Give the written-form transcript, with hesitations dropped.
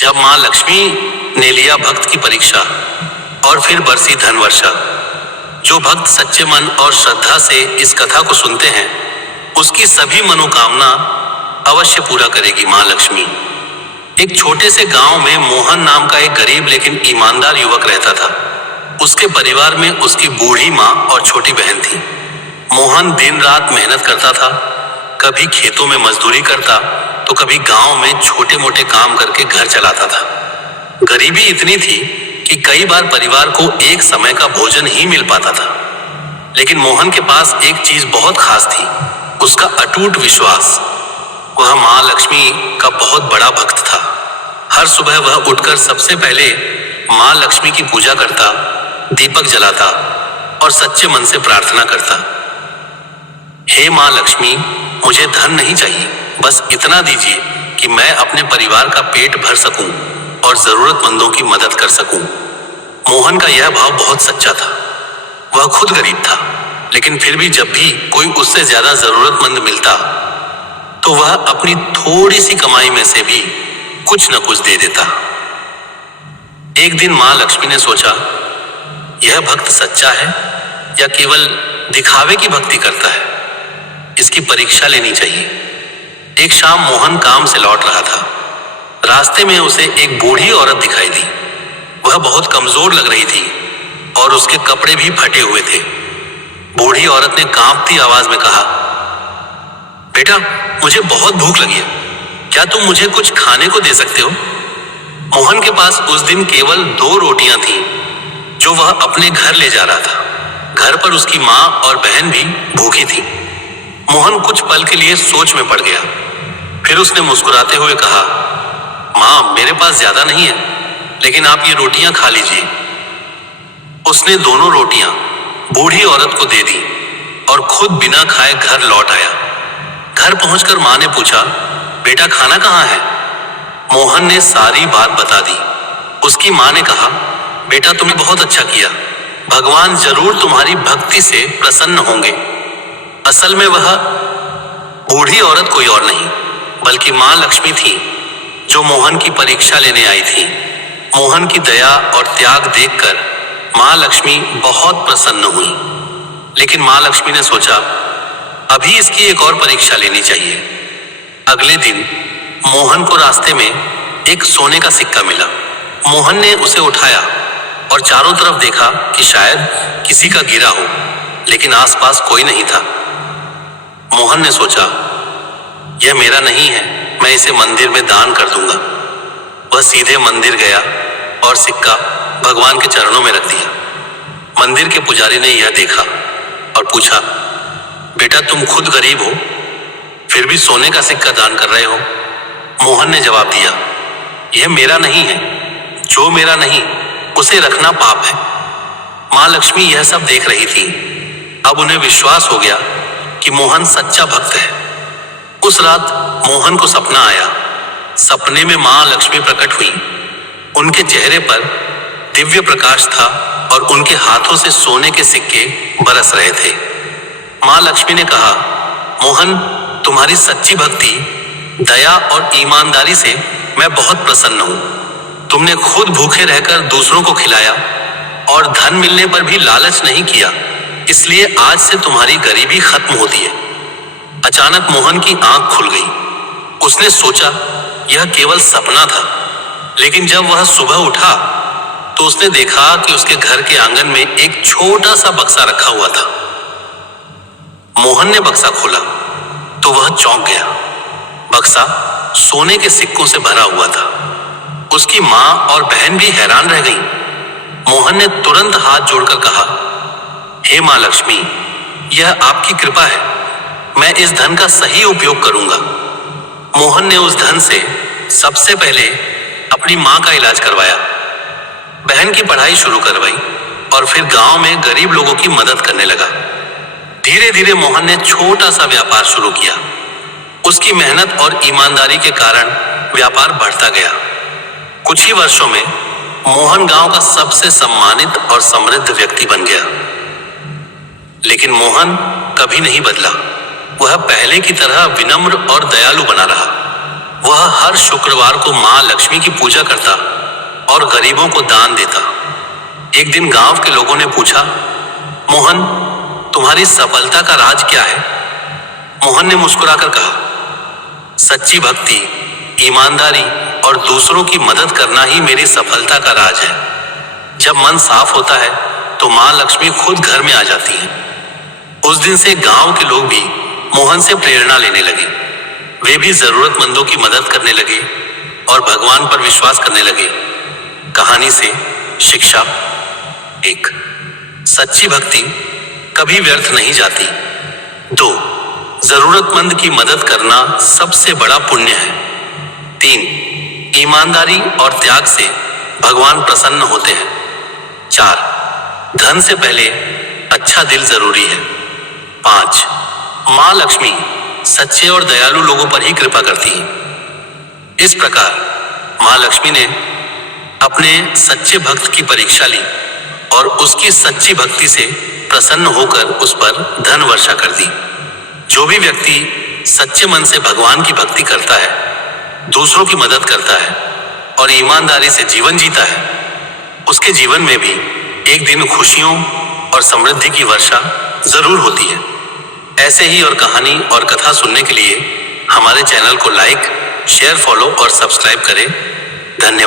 जब मां लक्ष्मी ने लिया भक्त की परीक्षा और फिर बरसी धन वर्षा। जो भक्त सच्चे मन और श्रद्धा से इस कथा को सुनते हैं उसकी सभी मनोकामना अवश्य पूरा करेगी मां लक्ष्मी। एक छोटे से गांव में मोहन नाम का एक गरीब लेकिन ईमानदार युवक रहता था। उसके परिवार में उसकी बूढ़ी मां और छोटी बहन थी। मोहन दिन रात मेहनत करता था, कभी खेतों में मजदूरी करता तो कभी गांव में छोटे मोटे काम करके घर चलाता था। गरीबी इतनी थी कि कई बार परिवार को एक समय का भोजन ही मिल पाता था। लेकिन मोहन के पास एक चीज बहुत खास थी, उसका अटूट विश्वास। वह मां लक्ष्मी का बहुत बड़ा भक्त था। हर सुबह वह उठकर सबसे पहले मां लक्ष्मी की पूजा करता, दीपक जलाता और सच्चे मन से प्रार्थना करता। हे मां लक्ष्मी, मुझे धन नहीं चाहिए, बस इतना दीजिए कि मैं अपने परिवार का पेट भर सकूं और जरूरतमंदों की मदद कर सकूं। मोहन का यह भाव बहुत सच्चा था। वह खुद गरीब था, लेकिन फिर भी जब भी कोई उससे ज्यादा जरूरतमंद मिलता तो वह अपनी थोड़ी सी कमाई में से भी कुछ न कुछ दे देता। एक दिन मां लक्ष्मी ने सोचा, यह भक्त सच्चा है या केवल दिखावे की भक्ति करता है? इसकी परीक्षा लेनी चाहिए। एक शाम मोहन काम से लौट रहा था। रास्ते में उसे एक बूढ़ी औरत दिखाई दी। वह बहुत कमजोर लग रही थी और उसके कपड़े भी फटे हुए थे। बूढ़ी औरत ने कांपती आवाज में कहा, बेटा, मुझे बहुत भूख लगी है, क्या तुम मुझे कुछ खाने को दे सकते हो? मोहन के पास उस दिन केवल 2 रोटियां थीं जो वह अपने घर ले जा रहा था। घर पर उसकी मां और बहन भी भूखी थी। मोहन कुछ पल के लिए सोच में पड़ गया। फिर उसने मुस्कुराते हुए कहा, मां, मेरे पास ज्यादा नहीं है, लेकिन आप ये रोटियां खा लीजिए। उसने दोनों रोटियां बूढ़ी औरत को दे दी और खुद बिना खाए घर लौट आया। घर पहुंचकर मां ने पूछा, बेटा, खाना कहाँ है? मोहन ने सारी बात बता दी। उसकी मां ने कहा, बेटा, तुमने बहुत अच्छा किया, भगवान जरूर तुम्हारी भक्ति से प्रसन्न होंगे। असल में वह बूढ़ी औरत कोई और नहीं बल्कि मां लक्ष्मी थी, जो मोहन की परीक्षा लेने आई थी। मोहन की दया और त्याग देखकर मां लक्ष्मी बहुत प्रसन्न हुई। लेकिन मां लक्ष्मी ने सोचा, अभी इसकी एक और परीक्षा लेनी चाहिए। अगले दिन मोहन को रास्ते में एक सोने का सिक्का मिला। मोहन ने उसे उठाया और चारों तरफ देखा कि शायद किसी का गिरा हो, लेकिन आसपास कोई नहीं था। मोहन ने सोचा, यह मेरा नहीं है, मैं इसे मंदिर में दान कर दूंगा। वह सीधे मंदिर गया और सिक्का भगवान के चरणों में रख दिया। मंदिर के पुजारी ने यह देखा और पूछा, बेटा, तुम खुद गरीब हो, फिर भी सोने का सिक्का दान कर रहे हो? मोहन ने जवाब दिया, यह मेरा नहीं है, जो मेरा नहीं उसे रखना पाप है। मां लक्ष्मी यह सब देख रही थी। अब उन्हें विश्वास हो गया कि मोहन सच्चा भक्त है। उस रात मोहन को सपना आया। सपने में मां लक्ष्मी प्रकट हुई। उनके चेहरे पर दिव्य प्रकाश था और उनके हाथों से सोने के सिक्के बरस रहे थे। मां लक्ष्मी ने कहा, मोहन, तुम्हारी सच्ची भक्ति, दया और ईमानदारी से मैं बहुत प्रसन्न हूं। तुमने खुद भूखे रहकर दूसरों को खिलाया और धन मिलने पर भी लालच नहीं किया, इसलिए आज से तुम्हारी गरीबी खत्म होती है। अचानक मोहन की आंख खुल गई। उसने सोचा यह केवल सपना था, लेकिन जब वह सुबह उठा तो उसने देखा कि उसके घर के आंगन में एक छोटा सा बक्सा रखा हुआ था। मोहन ने बक्सा खोला तो वह चौंक गया। बक्सा सोने के सिक्कों से भरा हुआ था। उसकी मां और बहन भी हैरान रह गईं। मोहन ने तुरंत हाथ जोड़कर कहा, हे मां लक्ष्मी, यह आपकी कृपा है, मैं इस धन का सही उपयोग करूंगा। मोहन ने उस धन से सबसे पहले अपनी मां का इलाज करवाया, बहन की पढ़ाई शुरू करवाई और फिर गांव में गरीब लोगों की मदद करने लगा। धीरे धीरे मोहन ने छोटा सा व्यापार शुरू किया। उसकी मेहनत और ईमानदारी के कारण व्यापार बढ़ता गया। कुछ ही वर्षों में मोहन गांव का सबसे सम्मानित और समृद्ध व्यक्ति बन गया। लेकिन मोहन कभी नहीं बदला। वह पहले की तरह विनम्र और दयालु बना रहा। वह हर शुक्रवार को मां लक्ष्मी की पूजा करता और गरीबों को दान देता। एक दिन गांव के लोगों ने पूछा, मोहन, तुम्हारी सफलता का राज क्या है? मोहन ने मुस्कुराकर कहा, सच्ची भक्ति, ईमानदारी और दूसरों की मदद करना ही मेरी सफलता का राज है। जब मन साफ होता है तो मां लक्ष्मी खुद घर में आ जाती है। उस दिन से गांव के लोग भी मोहन से प्रेरणा लेने लगे। वे भी जरूरतमंदों की मदद करने लगे और भगवान पर विश्वास करने लगे। कहानी से शिक्षा: 1. सच्ची भक्ति कभी व्यर्थ नहीं जाती। 2. जरूरतमंद की मदद करना सबसे बड़ा पुण्य है। 3. ईमानदारी और त्याग से भगवान प्रसन्न होते हैं। 4. धन से पहले अच्छा दिल जरूरी है। 5. मां लक्ष्मी सच्चे और दयालु लोगों पर ही कृपा करती है। इस प्रकार मां लक्ष्मी ने अपने सच्चे भक्त की परीक्षा ली और उसकी सच्ची भक्ति से प्रसन्न होकर उस पर धन वर्षा कर दी। जो भी व्यक्ति सच्चे मन से भगवान की भक्ति करता है, दूसरों की मदद करता है और ईमानदारी से जीवन जीता है, उसके जीवन में भी एक दिन खुशियों और समृद्धि की वर्षा जरूर होती है। ऐसे ही और कहानी और कथा सुनने के लिए हमारे चैनल को लाइक, शेयर, फॉलो और सब्सक्राइब करें। धन्यवाद।